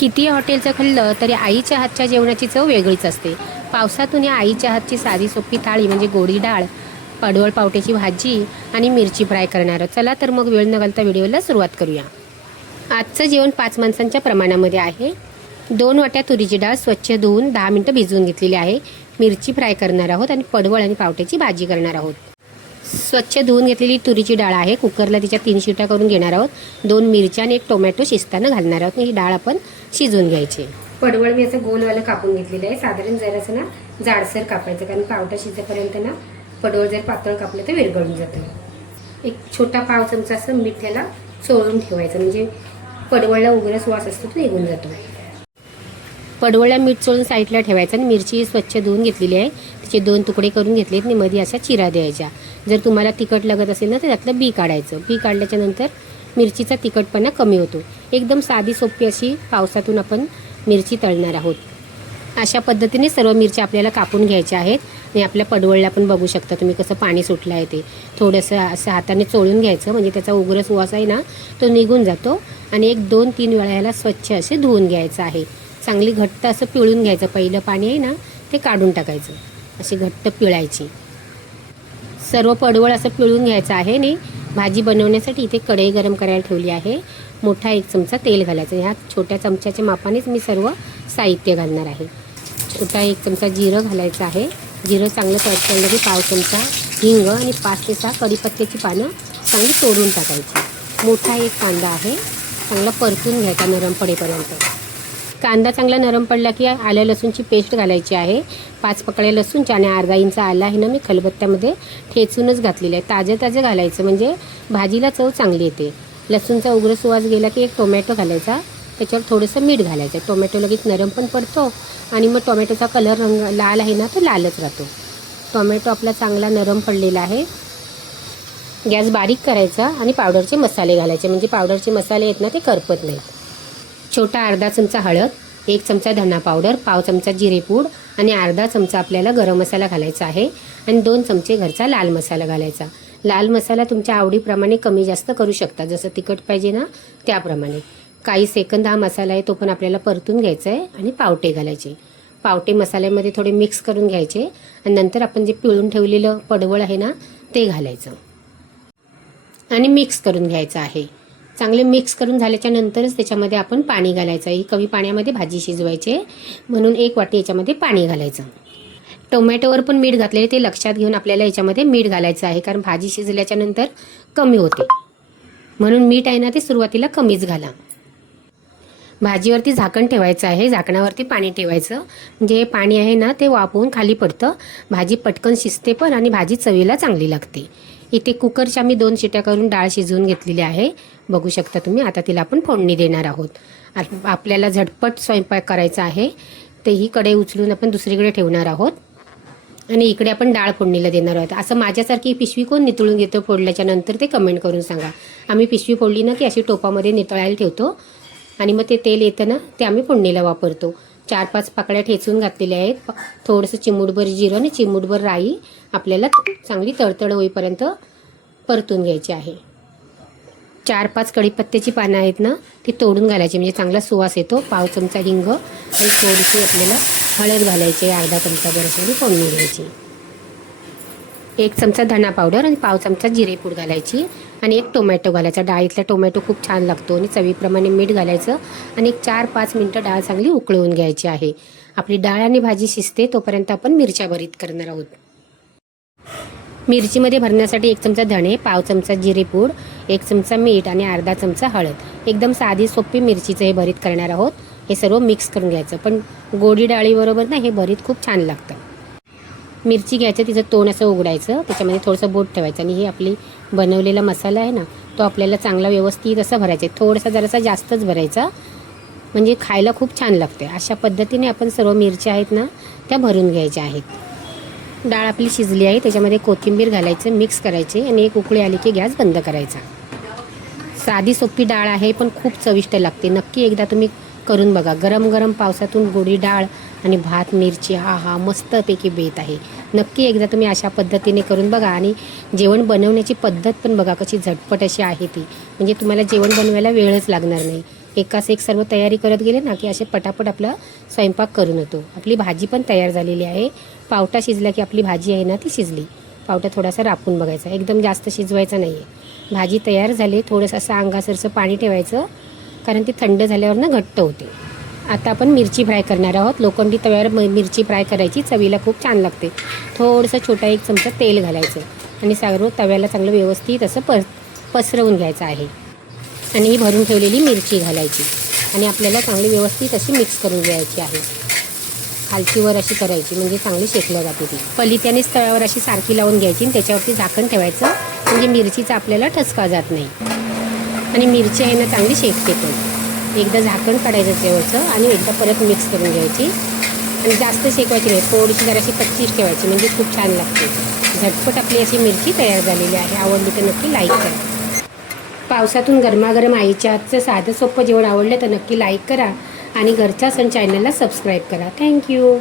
किती हॉटेलचं खाल्लं तरी आईच्या हातच्या जेवणाची चव वेगळीच असते. पावसातून या आईच्या हातची साधी सोपी थाळी म्हणजे गोडी डाळ, पडवळ पावट्याची भाजी आणि मिरची फ्राय करणार. चला तर मग वेळ न घालता व्हिडिओला सुरुवात करूया. आजचं जेवण 5 माणसांच्या प्रमाणामध्ये आहे. 2 वाट्या तुरीची डाळ स्वच्छ धुवून 10 मिनिटं भिजवून घेतलेली आहे. मिरची फ्राय करणार आहोत आणि पडवळ आणि पावट्याची भाजी करणार आहोत. स्वच्छ धुवून घेतलेली तुरीची डाळ आहे. कुकरला तिच्या 3 शिट्या करून घेणार आहोत. 2 मिरच्या आणि 1 टोमॅटो शिजताना घालणार आहोत. ही डाळ आपण शिजवून घ्यायची. पडवळ मी असं गोलवालं कापून घेतलेलं आहे. साधारण जरासं ना जाडसर कापायचं, कारण पावटा शिजेपर्यंत ना पडवळ जर पातळ कापलं तर विरघळून जातं. एक छोटा पाव चमचा असं मीठ त्याला चोळून ठेवायचं, म्हणजे पडवळला उग्रच वास असतो तो निघून जातो. पडवळला मीठ चोळून साईडला ठेवायचं आणि मिरची स्वच्छ धुवून घेतलेली आहे. तिचे 2 तुकडे करून घेतलेत आणि मध्ये अशा चिरा द्यायच्या. जर तुम्हाला तिखट लागत असेल ना तर त्यातलं बी काढायचं. बी काढल्याच्या नंतर मिरचीचा तिखटपणा कमी होतो. एकदम साधी सोपी अशी पावसातून आपण मिरची तळणार आहोत. अशा पद्धतीने सर्व मिरच्या आपल्याला कापून घ्यायच्या आहेत. आणि आपल्या पडवळला पण बघू शकता तुम्ही कसं पाणी सुटलं आहे. ते थोडंसं असं हाताने चोळून घ्यायचं, म्हणजे त्याचा उग्रच वास आहे ना तो निघून जातो. आणि 1-2-3 वेळा ह्याला स्वच्छ असे धुवून घ्यायचं आहे. चांगली घट्ट असं पिळून घ्यायचं. पहिलं पाणी आहे ना ते काढून टाकायचं. अशी घट्ट पिळायची. सर्व पडवळ असं पिळून घ्यायचं आहे. आणि भाजी बनवण्यासाठी इथे कढई गरम करायला ठेवली आहे. मोठा 1 चमचा तेल घालायचं. ह्या छोट्या चमच्याच्या मापानेच मी सर्व साहित्य घालणार आहे. छोटा 1 चमचा जिरं घालायचं आहे. जिरं चांगलं तळलं की पाव चमचा हिंग आणि 5 ते 6 कढीपत्त्याची पानं चांगली तोडून टाकायची. मोठा 1 कांदा आहे. चांगला परतून घ्यायचा नरम पडेपर्यंत. कांदा चांगला नरम पडला की आलं लसूणची पेस्ट घालायची आहे. 5 पकड्या लसूणच्या आणि अर्धा इंच आला आहे ना मी खलबत्त्यामध्ये ठेचूनच घातलेलं आहे. ताजं घालायचं, म्हणजे भाजीला चव चांगली येते. लसूणचा उग्र सुवास गेला की 1 टोमॅटो घालायचा. त्याच्यावर थोडंसं मीठ घालायचं. टोमॅटो लगेच नरम पण पडतो आणि मग टोमॅटोचा कलर लाल आहे ना तो लालच राहतो. टोमॅटो आपला चांगला नरम पडलेला आहे. गॅस बारीक करायचा आणि पावडरचे मसाले घालायचे, म्हणजे पावडरचे मसाले आहेत ना ते करपत नाहीत. छोटा अर्धा चमचा हळद, 1 चमचा धना पावडर, पाव चमचा जिरेपूड आणि अर्धा चमचा आपल्याला गरम मसाला घालायचा आहे. आणि 2 चमचे घरचा लाल मसाला घालायचा. लाल मसाला तुमच्या आवडीप्रमाणे कमी जास्त करू शकता, जसं तिखट पाहिजे ना त्याप्रमाणे. काही सेकंद हा मसाला आहे तो पण आपल्याला परतून घ्यायचा आहे. आणि पावटे घालायचे. पावटे मसाल्यामध्ये थोडे मिक्स करून घ्यायचे आणि नंतर आपण जे पिळून ठेवलेलं पडवळ आहे ना ते घालायचं आणि मिक्स करून घ्यायचं आहे. चांगले मिक्स करून झाल्याच्या नंतरच त्याच्यामध्ये आपण पाणी घालायचं आहे. कमी पाण्यामध्ये भाजी शिजवायची म्हणून 1 वाटी याच्यामध्ये पाणी घालायचं. टोमॅटोवर पण मीठ घातलेले ते लक्षात घेऊन आपल्याला याच्यामध्ये मीठ घालायचं आहे, कारण भाजी शिजल्याच्या नंतर कमी होते. म्हणून मीठ आहे ना ते सुरुवातीला कमीच घाला. भाजीवरती झाकण ठेवायचं आहे. झाकणावरती पाणी ठेवायचं, म्हणजे हे पाणी आहे ना ते वाफवून खाली पडतं. भाजी पटकन शिजते पण आणि भाजी चवीला चांगली लागते. इथे कुकरच्या मी 2 शिट्या करून डाळ शिजवून घेतलेली आहे. बघू शकता तुम्ही. आता तिला आपण फोडणी देणार आहोत. आपल्याला झटपट स्वयंपाक करायचा आहे. ते ही कढई उचलून आपण दुसरीकडे ठेवणार आहोत आणि इकडे आपण डाळ फोडणीला देणार आहोत. असं माझ्यासारखी पिशवी कोण नितळून घेतो फोडल्याच्या नंतर ते कमेंट करून सांगा. आम्ही पिशवी फोडली ना की अशी टोपामध्ये नितळायला ठेवतो आणि मग ते तेल येतं ना ते आम्ही फोडणीला वापरतो. 4-5 पाकळ्या ठेचून घातलेल्या आहेत. थोडंसं चिमूटभर जिरं आणि चिमूटभर राई आपल्याला चांगली तडतड होईपर्यंत परतून घ्यायची आहे. 4-5 कढीपत्त्याची पानं आहेत ना ती तोडून घालायची, म्हणजे चांगला सुवास येतो. पाव चमचा हिंग आणि थोडीशी आपल्याला हळद घालायची, अर्धा चमचा बरसवली फोडणी घ्यायची. 1 चमचा धना पावडर आणि पाव चमचा जिरेपूड घालायची आणि 1 टोमॅटो घालायचा. डाळीतला टोमॅटो खूप छान लागतो. आणि चवीप्रमाणे मीठ घालायचं आणि 4-5 मिनटं डाळ चांगली उकळवून घ्यायची आहे. आपली डाळ आणि भाजी शिजते तोपर्यंत आपण मिरच्या भरीत करणार आहोत. मिरचीमध्ये भरण्यासाठी 1 चमचा धणे, पाव चमचा जिरेपूड, 1 चमचा मीठ आणि अर्धा चमचा हळद. एकदम साधी सोपी मिरचीचं हे भरीत करणार आहोत. हे सर्व मिक्स करून घ्यायचं, पण गोडी डाळीबरोबर ना हे भरीत खूप छान लागतं. मिरची घ्यायचं, तिचं तोंड असं उघडायचं, त्याच्यामध्ये थोडंसं बोट ठेवायचं आणि हे आपली बनवलेला मसाला आहे ना तो आपल्याला चांगला व्यवस्थित असं भरायचा. थोडासा जरासा जास्तच भरायचा, म्हणजे खायला खूप छान लागते. अशा पद्धतीने आपण सर्व मिरच्या आहेत ना त्या भरून घ्यायच्या आहेत. डाळ आपली शिजली आहे. त्याच्यामध्ये कोथिंबीर घालायचं, मिक्स करायचे आणि 1 उकळी आली की गॅस बंद करायचा. साधी सोपी डाळ आहे पण खूप चविष्ट लागते. नक्की एकदा तुम्ही करून बघा. गरम गरम पावसातून गोडी डाळ आणि भात मिरची, हा मस्तपैकी बेत आहे. नक्की एकदा तुम्ही अशा पद्धतीने करून बघा. आणि जेवण बनवण्याची पद्धत पण बघा कशी झटपट अशी आहे ती, म्हणजे तुम्हाला जेवण बनवायला वेळच लागणार नाही. एकाच एक सर्व तयारी करत गेले ना की असे पटापट आपला स्वयंपाक करून होतो. आपली भाजी पण तयार झालेली आहे. पावटा शिजला की आपली भाजी आहे ना ती शिजली. पावटा थोडासा रापून बघायचा, एकदम जास्त शिजवायचा नाही आहे. भाजी तयार झाली. थोडंसं असं अंगासरचं पाणी ठेवायचं, कारण ती थंड झाल्यावर ना घट्ट होते. आता आपण मिरची फ्राय करणार आहोत. लोखंडी तव्यावर मिरची फ्राय करायची, चवीला खूप छान लागते. थोडंसं छोटा एक चमचा तेल घालायचं आणि सर्व तव्याला चांगलं व्यवस्थित असं पसरवून घ्यायचं आहे. आणि ही भरून ठेवलेली मिरची घालायची आणि आपल्याला चांगली व्यवस्थित अशी मिक्स करून घ्यायची आहे. खालची वर अशी करायची म्हणजे चांगली शेकल्या जाते ती. पलित्यानेच तव्यावर अशी सारखी लावून घ्यायची आणि त्याच्यावरती झाकण ठेवायचं, म्हणजे मिरचीचा आपल्याला ठसका जात नाही आणि मिरची आहे ना चांगली शेकते पण. एकदा झाकण काढायचं त्याच्यावरचं आणि एकदा परत मिक्स करून घ्यायची आणि जास्त शेकवायची नाही, थोडीशी जराशी कच्चीच ठेवायची म्हणजे खूप छान लागते. झटपट आपली अशी मिरची तयार झालेली आहे. आवडली तर नक्की लाईक करा. पावसातून गरमागरम आईच्या हातचं साधं सोपं जेवण आवडलं तर नक्की लाईक करा आणि घरच्या सण चॅनलला सबस्क्राईब करा. थँक्यू.